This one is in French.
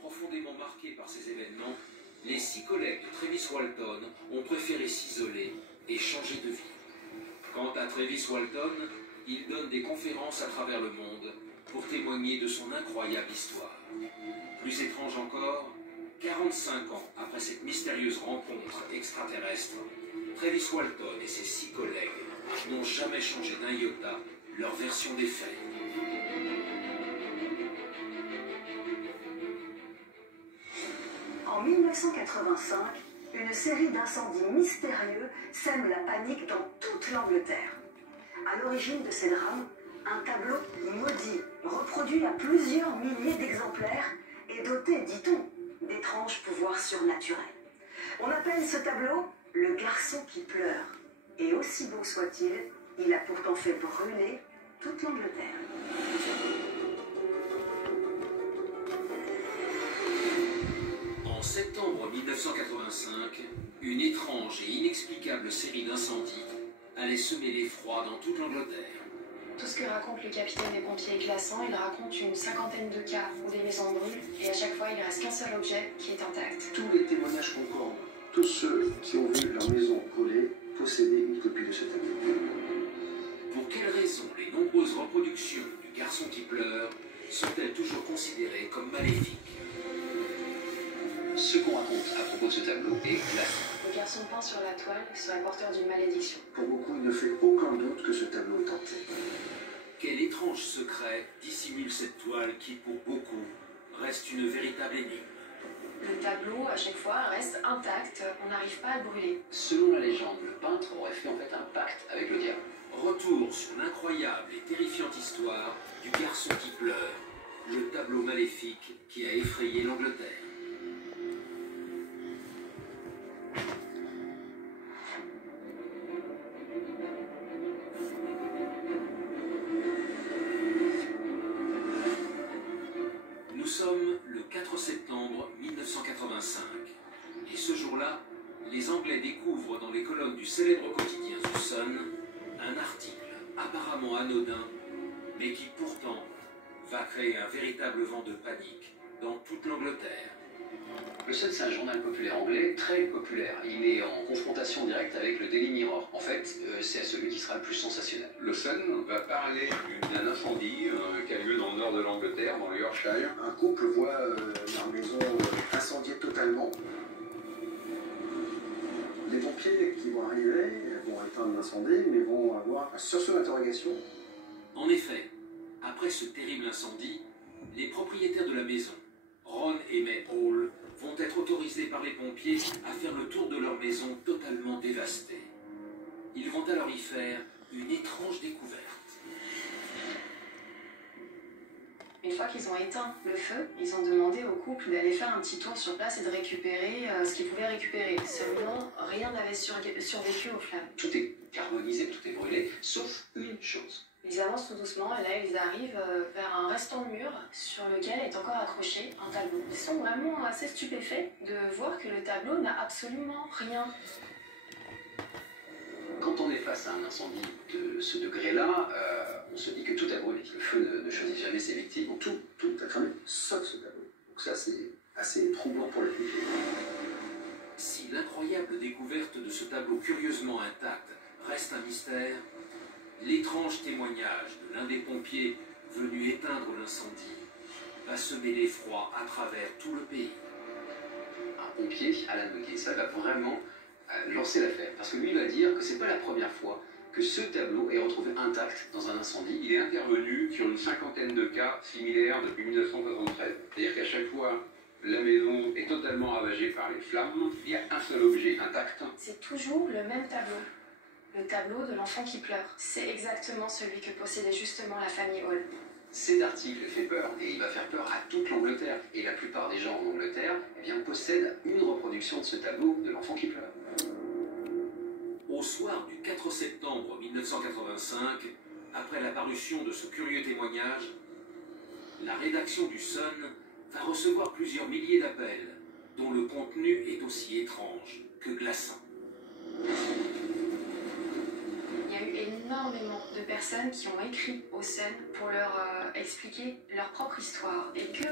Profondément marqués par ces événements, les 6 collègues de Travis Walton ont préféré s'isoler et changer de vie. Quant à Travis Walton, il donne des conférences à travers le monde pour témoigner de son incroyable histoire. Plus étrange encore, 45 ans après cette mystérieuse rencontre extraterrestre, Travis Walton et ses 6 collègues n'ont jamais changé d'un iota leur version des faits. En 1985, une série d'incendies mystérieux sème la panique dans toute l'Angleterre. À l'origine de ces drames, un tableau maudit, reproduit à plusieurs milliers d'exemplaires et doté, dit-on, d'étranges pouvoirs surnaturels. On appelle ce tableau « Le garçon qui pleure ». Et aussi beau soit-il, il a pourtant fait brûler toute l'Angleterre. En septembre 1985, une étrange et inexplicable série d'incendies allait semer l'effroi dans toute l'Angleterre. Tout ce que raconte le capitaine des pompiers est glaçant. Il raconte une 50aine de cas où des maisons brûlent et à chaque fois il ne reste qu'un seul objet qui est intact. Tous les témoignages concordent. Tous ceux qui ont vu leur maison brûler possédaient une copie de ce tableau. Pour quelles raisons les nombreuses reproductions du garçon qui pleure sont-elles toujours considérées comme maléfiques? Ce qu'on raconte à propos de ce tableau est glaçant. Le garçon peint sur la toile serait porteur d'une malédiction. Pour beaucoup, il ne fait aucun doute que ce tableau est hanté. Quel étrange secret dissimule cette toile qui, pour beaucoup, reste une véritable énigme? Le tableau, à chaque fois, reste intact. On n'arrive pas à le brûler. Selon la légende, le peintre aurait fait en fait un pacte avec le diable. Retour sur l'incroyable et terrifiante histoire du garçon qui pleure, le tableau maléfique qui a effrayé l'Angleterre. Nous sommes le 4 septembre 1985 et ce jour-là, les Anglais découvrent dans les colonnes du célèbre quotidien The Sun un article apparemment anodin, mais qui pourtant va créer un véritable vent de panique dans toute l'Angleterre. Le Sun, c'est un journal populaire anglais, très populaire. Il est en confrontation directe avec le Daily Mirror. En fait, c'est celui qui sera le plus sensationnel. Le Sun va parler d'un incendie qui a lieu dans le nord de l'Angleterre, dans le Yorkshire. Un couple voit leur maison incendiée totalement. Les pompiers qui vont arriver vont éteindre l'incendie, mais vont avoir un sursaut d'interrogation. En effet, après ce terrible incendie, les propriétaires de la maison, Ron et May Hall, vont être autorisés par les pompiers à faire le tour de leur maison totalement dévastée. Ils vont alors y faire une étrange découverte. Une fois qu'ils ont éteint le feu, ils ont demandé au couple d'aller faire un petit tour sur place et de récupérer ce qu'ils pouvaient récupérer. Seulement, rien n'avait survécu aux flammes. Tout est carbonisé, tout est brûlé, sauf une chose. Ils avancent tout doucement et là ils arrivent vers un restant de mur sur lequel est encore accroché un tableau. Ils sont vraiment assez stupéfaits de voir que le tableau n'a absolument rien. Quand on est face à un incendie de ce degré-là, on se dit que tout a brûlé. Le feu ne choisit jamais ses victimes. Donc tout a cramé, sauf ce tableau. Donc ça, c'est assez troublant pour les pompiers. Si l'incroyable découverte de ce tableau curieusement intact reste un mystère, l'étrange témoignage de l'un des pompiers venu éteindre l'incendie va semer l'effroi à travers tout le pays. Un pompier, Alan McKenzie, va vraiment lancer l'affaire. Parce que lui, il va dire que c'est pas la première fois que ce tableau est retrouvé intact dans un incendie. Il est intervenu sur une 50aine de cas similaires depuis 1973. C'est-à-dire qu'à chaque fois, la maison est totalement ravagée par les flammes, il y a un seul objet intact. C'est toujours le même tableau. Le tableau de l'enfant qui pleure. C'est exactement celui que possédait justement la famille Hall. Cet article fait peur et il va faire peur à toute l'Angleterre. Et la plupart des gens en Angleterre possèdent une reproduction de ce tableau de l'enfant qui pleure. Au soir du 4 septembre 1985, après la parution de ce curieux témoignage, la rédaction du Sun va recevoir plusieurs milliers d'appels, dont le contenu est aussi étrange que glaçant. Il y a eu énormément de personnes qui ont écrit au Sun pour leur expliquer leur propre histoire et que